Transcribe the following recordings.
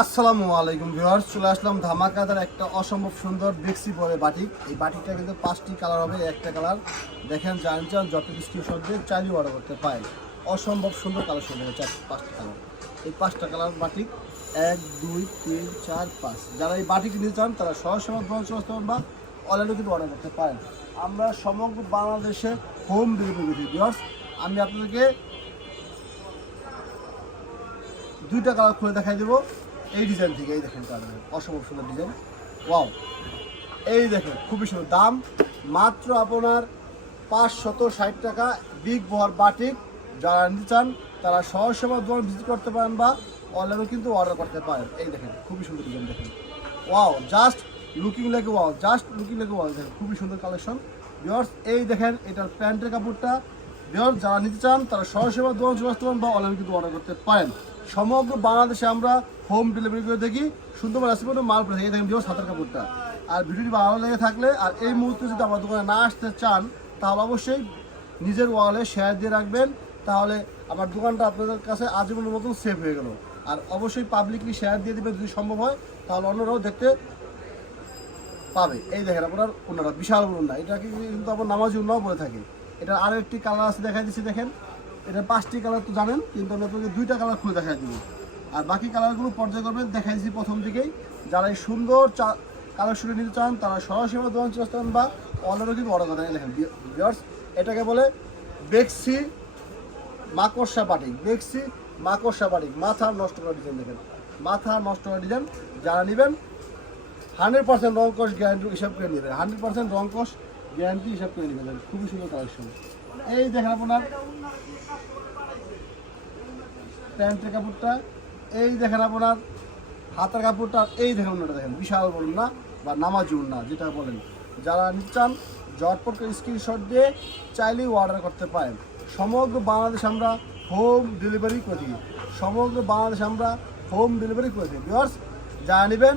আসসালামু আলাইকুম ভিউয়ার্স, চলে আসলাম ধামাকাদার একটা অসম্ভব সুন্দর বেক্সি পরে বাটিক। এই বাটিকটা কিন্তু 5টি কালার হবে, একটা কালার দেখেন জানছেন যত স্ক্রিনশট দিয়ে চাইলে অর্ডার করতে পারেন। অসম্ভব সুন্দর কালেকশন হবে, 5টি কালার। এই 5টা কালার বাটিক 1 2 3 4 5। যারা এই বাটিক নিতে চান তারা সহজ বা অনলাইনে কিন্তু অর্ডার করতে পারেন। আমরা সমগ্র বাংলাদেশে হোম ডেলিভারি দিই ভিউয়ার্স। আমি আপনাদেরকে 2টা কালার খুলে দেখাই দেবো। এই ডিজাইন থেকে এই দেখেন কালার অসম্ভব সুন্দর ডিজাইন, ওয়াও। এই দেখেন খুবই সুন্দর, দাম মাত্র আপনার 560 টাকা। বিগ বহর বাটিক যারা নিতে চান তারা সহজ সেবা দোকান ভিজিট করতে পারেন বা অনলাইনে কিন্তু অর্ডার করতে পারেন। এই দেখেন খুবই সুন্দর ডিজাইন, দেখেন wow, just looking like wow, দেখেন খুবই সুন্দর কালেকশন ভিউয়ার্স। এই দেখেন এটার প্যান্টের কাপড়টা ভিউয়ার্স, যারা নিতে চান তারা সহজ সেবা দোকান চলে আসতে পারেন বা অনলাইনে কিন্তু অর্ডার করতে পারেন। সমগ্র বাংলাদেশে আমরা হোম ডেলিভারি করে থাকি, সুন্দরবন আসতে মাল পড়ে থাকি। দেখেন ভিউয়ার্স হাতের কাপড়টা। আর ভিডিওটি ভালো লেগে থাকলে আর এই মুহূর্তে যদি আমার দোকানে না আসতে চান তাহলে অবশ্যই নিজের ওয়ালে শেয়ার দিয়ে রাখবেন, তাহলে আমার দোকানটা আপনাদের কাছে আজীবনের মতন সেভ হয়ে গেল। আর অবশ্যই পাবলিকলি শেয়ার দিয়ে দেবেন যদি সম্ভব হয়, তাহলে অন্যরাও দেখতে পাবে। এই দেখেন আপনার ওনারা বিশাল ওনা, এটাকে কিন্তু আপনার নামাজি ওনাও বলে থাকে। এটা আরও একটি কালার আছে, দেখাই দিচ্ছি। দেখেন এটা 5টি কালার তো জানেন, কিন্তু আমি আপনাকে 2টা কালার খুলে দেখাই দেবো। আর বাকি কালারগুলো পর্যায় করবেন, দেখাই দিচ্ছি প্রথম দিকেই। যারা এই সুন্দর কালেকশনে নিতে চান তারা সরাসরি দোকান চলে আসতে পারেন বা অনলাইনে কিন্তু অর্ডার করতে। দেখেন ভিউয়ার্স, এটাকে বলে বেক্সি মাকড়সা বাটিক। বেক্সি মাকড়সা বাটিক, মাথা নষ্ট করা ডিজাইন। দেখেন মাথা নষ্ট করা ডিজাইন। যারা নেবেন 100% রং কস গ্যারান্টি হিসাব করে নেবেন, 100% রং কস গ্যারান্টি হিসাব করে নেবেন। খুবই সুন্দর কালেকশন। এই দেখেন আপনার প্যান্টের কাপড়টা, এই দেখেন আপনার হাতের কাপড়টা, এই দেখেন ওনাটা দেখেন বিশাল বলুন না বা নামাজি উন্না যেটা বলেন। যারা নিতে চান ঝটপট করে স্ক্রিনশট দিয়ে চাইলেই অর্ডার করতে পারেন। সমগ্র বাংলাদেশ আমরা হোম ডেলিভারি করে থাকি, সমগ্র বাংলাদেশ আমরা হোম ডেলিভারি করে থাকি ভিউয়ার্স। যারা নেবেন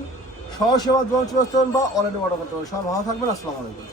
সহজ সেবা দোকান চলে আসতে পারেন বা অনলাইনে অর্ডার করতে পারেন। সবাই ভালো থাকবেন, আসসালামু আলাইকুম।